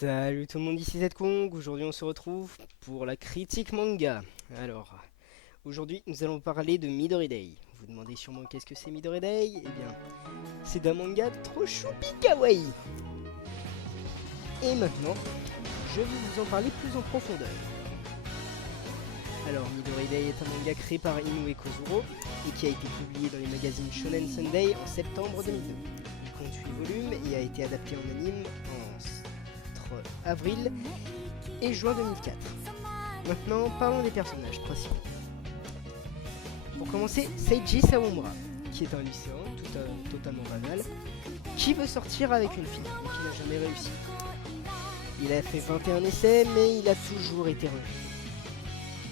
Salut tout le monde, ici Zkong. Aujourd'hui on se retrouve pour la critique manga. Alors, aujourd'hui nous allons parler de Midori Day. Vous vous demandez sûrement qu'est-ce que c'est Midori Day? Eh bien, c'est d'un manga trop choupi kawaii. Et maintenant, je vais vous en parler plus en profondeur. Alors, Midori Day est un manga créé par Inoue Kozuro et qui a été publié dans les magazines Shonen Sunday en septembre 2002. Il compte 8 volumes et a été adapté en anime entre avril et juin 2004. Maintenant, parlons des personnages principaux. Pour commencer, Seiji Sawamura, qui est un lycéen totalement banal, qui veut sortir avec une fille, mais qui n'a jamais réussi. Il a fait 21 essais, mais il a toujours été rejeté.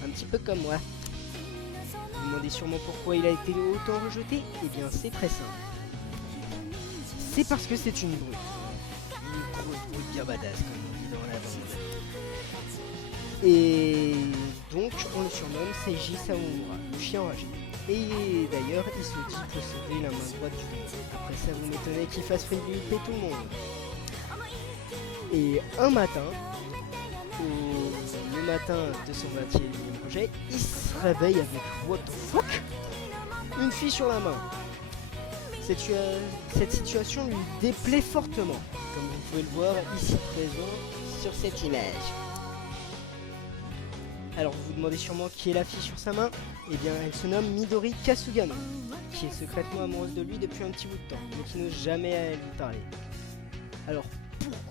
Un petit peu comme moi. Vous vous demandez sûrement pourquoi il a été autant rejeté? Eh bien, c'est très simple. C'est parce que c'est une brute. Une grosse brute bien badass, comme on dit dans la bande. Et donc, on le surnomme Seiji Sawamura, le chien enragé. Et d'ailleurs, il se dit posséder la main droite du monde. Après ça, vous m'étonnez qu'il fasse flipper tout le monde. Et un matin, le matin de son 21e projet, il se réveille avec what the fuck, une fille sur la main. Cette situation lui déplaît fortement, comme vous pouvez le voir ici présent sur cette image. Alors vous vous demandez sûrement qui est la fille sur sa main? Eh bien elle se nomme Midori Kasugano, qui est secrètement amoureuse de lui depuis un petit bout de temps, mais qui n'ose jamais lui parler. Alors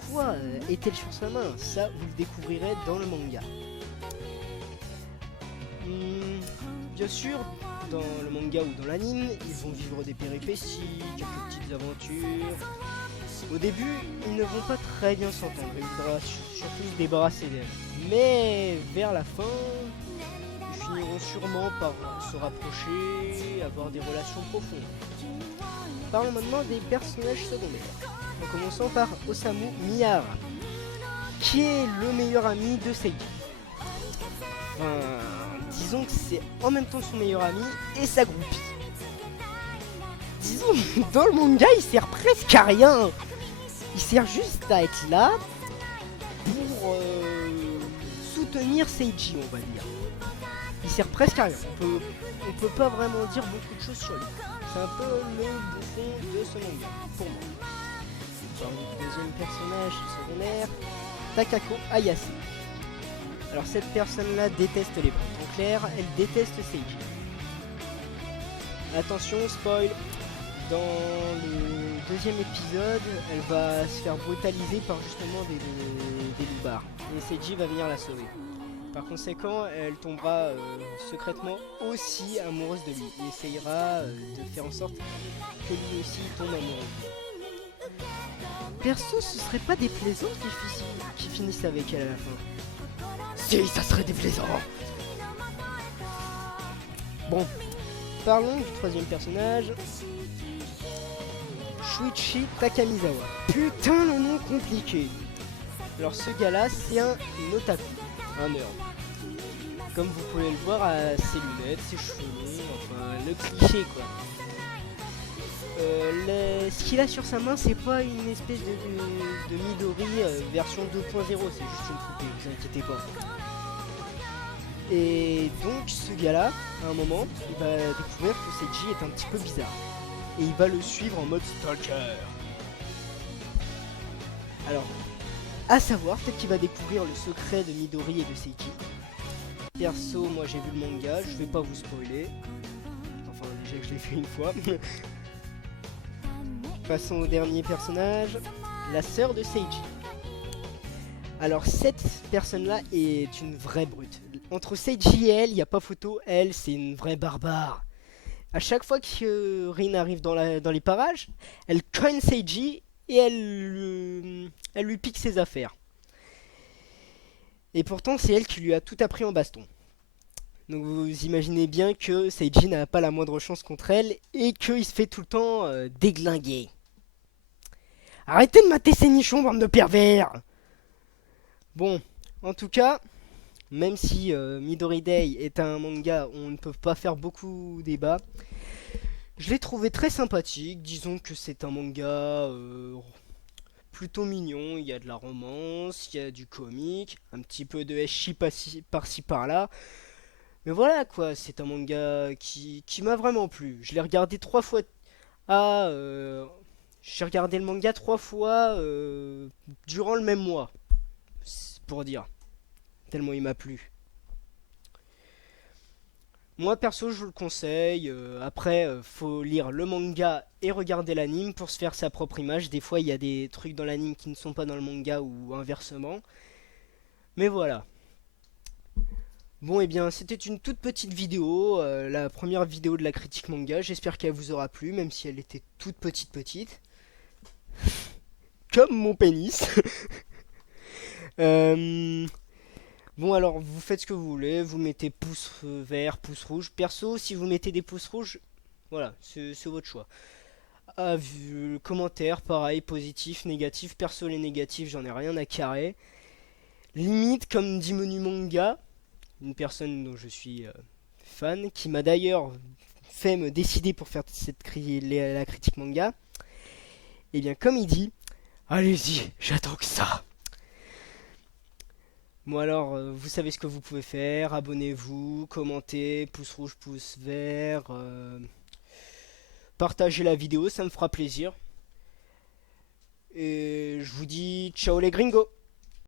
pourquoi est-elle sur sa main? Ça vous le découvrirez dans le manga. Bien sûr, dans le manga ou dans l'anime, ils vont vivre des péripéties, quelques petites aventures. Au début, ils ne vont pas très bien s'entendre, ils vont surtout se débarrasser d'elle. Mais vers la fin, ils finiront sûrement par se rapprocher, avoir des relations profondes. Parlons maintenant des personnages secondaires, en commençant par Osamu Miyahara, qui est le meilleur ami de Seiji. Disons que c'est en même temps son meilleur ami et sa groupie. Disons, dans le manga, il sert presque à rien. Il sert juste à être là pour soutenir Seiji, on va dire. Il sert presque à rien. On peut pas vraiment dire beaucoup de choses sur lui. C'est un peu le bouffon de ce manga, pour moi. Alors, le deuxième personnage secondaire, Takako Ayase. Alors cette personne-là déteste les brutes. En clair, elle déteste Seiji. Attention, spoil. Dans le deuxième épisode, elle va se faire brutaliser par justement des loupards. Et Seiji va venir la sauver. Par conséquent, elle tombera secrètement aussi amoureuse de lui. Et essayera de faire en sorte que lui aussi tombe amoureux. Perso, ce serait pas déplaisant qui finissent avec elle à la fin. Si, ça serait déplaisant. Bon, parlons du troisième personnage, Shuichi Takamizawa. Putain, le nom compliqué. Alors ce gars-là, c'est un otaku, un nerd. Comme vous pouvez le voir à ses lunettes, ses cheveux longs, enfin le cliché quoi. Ce qu'il a sur sa main, c'est pas une espèce de Midori version 2.0, c'est juste une poupée, vous inquiétez pas. Et donc ce gars-là, à un moment, il va découvrir que Seiji est un petit peu bizarre. Et il va le suivre en mode stalker. Alors, à savoir, peut-être qu'il va découvrir le secret de Midori et de Seiji. Perso, moi j'ai vu le manga, je vais pas vous spoiler. Enfin, déjà que je l'ai fait une fois. Passons au dernier personnage, la sœur de Seiji. Alors cette personne-là est une vraie brute. Entre Seiji et elle, il n'y a pas photo. Elle, c'est une vraie barbare. À chaque fois que Rin arrive dans les parages, elle cogne Seiji et elle lui pique ses affaires. Et pourtant, c'est elle qui lui a tout appris en baston. Donc vous imaginez bien que Seiji n'a pas la moindre chance contre elle et qu'il se fait tout le temps déglinguer. Arrêtez de mater ces nichons, bande de pervers! Bon, en tout cas, même si Midori Day est un manga où on ne peut pas faire beaucoup débat, je l'ai trouvé très sympathique. Disons que c'est un manga plutôt mignon. Il y a de la romance, il y a du comique, un petit peu de ecchi par-ci par-là. Mais voilà quoi, c'est un manga qui m'a vraiment plu. Je l'ai regardé 3 fois. Ah, j'ai regardé le manga 3 fois durant le même mois, c'est pour dire, tellement il m'a plu. Moi perso, je vous le conseille. Après, faut lire le manga et regarder l'anime pour se faire sa propre image. Des fois, il y a des trucs dans l'anime qui ne sont pas dans le manga ou inversement. Mais voilà. Bon, et bien, c'était une toute petite vidéo, la première vidéo de la critique manga. J'espère qu'elle vous aura plu, même si elle était toute petite. Comme mon pénis. Euh, Bon, alors, vous faites ce que vous voulez. Vous mettez pouce vert, pouce rouge. Perso, si vous mettez des pouces rouges, voilà, c'est votre choix. Commentaire, pareil, positif, négatif. Perso, les négatifs, j'en ai rien à carrer. Limite, comme dit Menu Manga, une personne dont je suis fan, qui m'a d'ailleurs fait me décider pour faire la critique manga. Et bien, comme il dit, allez-y, j'attends que ça. Bon alors, vous savez ce que vous pouvez faire, abonnez-vous, commentez, pouce rouge, pouce vert, partagez la vidéo, ça me fera plaisir. Et je vous dis ciao les gringos.